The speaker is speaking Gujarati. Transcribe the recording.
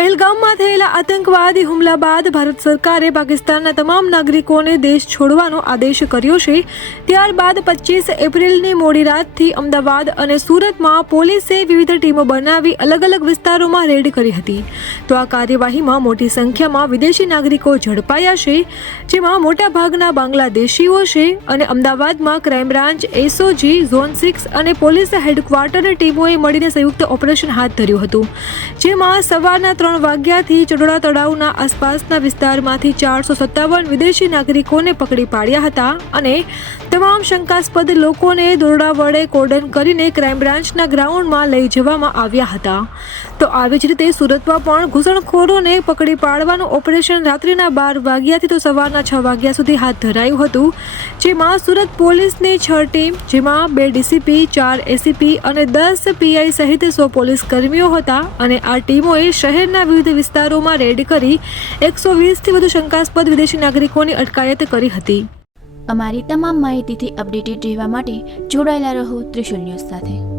પહેલગામમાં થયેલા આતંકવાદી હુમલા બાદ ભારત સરકારે પાકિસ્તાનના તમામ નાગરિકોને દેશ છોડવાનો આદેશ કર્યો છે. ત્યારબાદ પચીસ એપ્રિલની મોડી રાતથી અમદાવાદ અને સુરતમાં પોલીસે વિવિધ ટીમો બનાવી અલગ અલગ વિસ્તારોમાં રેડ કરી હતી. તો આ કાર્યવાહીમાં મોટી સંખ્યામાં વિદેશી નાગરિકો ઝડપાયા છે, જેમાં મોટાભાગના બાંગ્લાદેશીઓ છે અને અમદાવાદમાં crime branch, SOG, zone six અને પોલીસ હેડક્વાર્ટર ટીમોએ મળીને સંયુક્ત ઓપરેશન હાથ ધર્યું હતું, જેમાં સવારના ત્રણ વાગ્યાથી ચડોડા તળાવના આસપાસના વિસ્તારમાંથી ચારસો સત્તાવન વિદેશી નાગરિકોને પકડી પાડ્યા હતા અને તમામ શંકાસ્પદ લોકોને દોરડા વડે કોર્ડન કરીને ક્રાઇમ બ્રાન્ચના ગ્રાઉન્ડમાં લઈ જવામાં આવ્યા હતા. તો આવી જ રીતે સુરતમાં પણ ઘૂસણખોરોને પકડી પાડવાનું ઓપરેશન રાત્રિના બાર વાગ્યાથી તો સવારના છ વાગ્યા સુધી હાથ ધરાયું હતું, જેમાં સુરત પોલીસની છ ટીમ, જેમાં બે ડીસીપી, ચાર એસીપી અને દસ પીઆઈ સહિત સો પોલીસ કર્મીઓ હતા અને આ ટીમોએ શહેરના વિવિધ વિસ્તારોમાં રેડ કરી એકસો વીસથી વધુ શંકાસ્પદ વિદેશી નાગરિકોની અટકાયત કરી હતી. અમારી તમામ માહિતીથી અપડેટેડ રહેવા માટે જોડાયેલા રહો ત્રિશુલ ન્યૂઝ સાથે.